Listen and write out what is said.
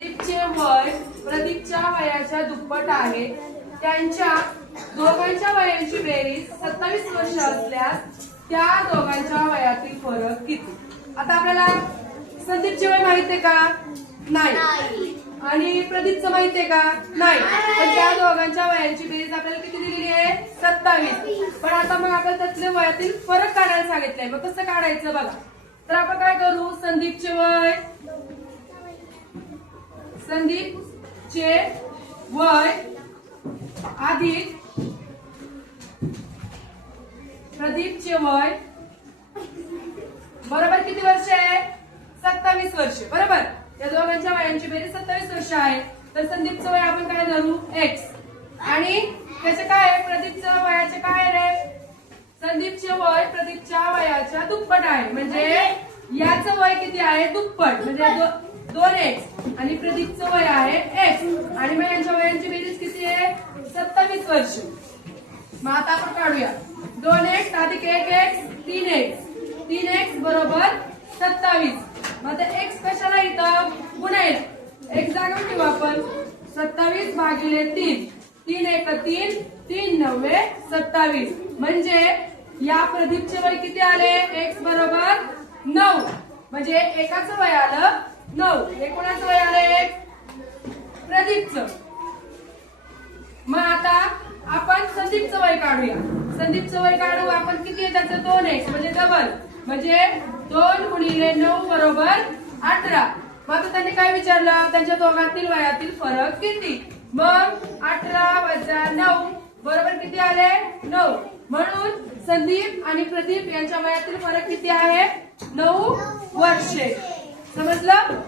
प्रदीपचे वय प्रदीपच्या वयाच्या दुप्पट आहे. त्यांच्या दोघांच्या वयांची बेरीज 27 वर्ष असल्यास त्या दोघांच्या वयातील फरक किती? आता आपल्याला संदीपचे वय माहिती आहे का? नाही. आणि प्रदीपचं माहिती आहे का? नाही. पण त्या दोघांच्या वयांची बेरीज आपल्याला किती दिलेली आहे? 27. पण आता मग आपल्याला त्यातले वयातील फरक काढायला सांगितलंय. मग कसं काढायचं बघा. तर आपण काय करू? संदीपचे वय अधिक प्रदीपचे वय बरोबर किती वर्ष आहे? 27 वर्ष. बरोबर. या दोघांच्या वयांची बेरीज 27 वर्ष आहे. तर संदीपचं वय आपण काय धरू? x. आणि त्याचे काय आहे? प्रदीपच्या वयाचे काय रे? संदीपचे वय प्रदीपच्या वयाच्या दुप्पट आहे. म्हणजे याचं वय किती आहे? दुप्पट. म्हणजे 2x. आणि प्रदीपचं वय आहे x. आणि मग यांच्या वयांची बेरीज किती आहे? 27 वर्ष. मग आता आपण काढूया. 2x अधिक 1x 3x. 3x बरोबर 27. मग आता x कशाला इथं? गुणायला. x जागा ठेवू आपण. 27 भागिले 3. 3 1 3. 3 9 27. म्हणजे या प्रदीपचे वय किती आले? x बरोबर 9. म्हणजे एकाचं वय आलं 9. हे कोणाचं वय आले? प्रदीपचं. मग आता आपण संदीपचं वय काढूया. संदीपचं वय काढू आपण. किती आहे त्याचं? 2x. म्हणजे डबल. म्हणजे 2 गुणिले 9 बरोबर 18. मग आता त्यांनी काय विचारलं? त्यांच्या दोघांतील वयातील फरक किती? मग 18 वजा 9 बरोबर किती आले? 9. म्हणून संदीप आणि प्रदीप यांच्या वयातील फरक किती आहे? 9 वर्षे. समजलं?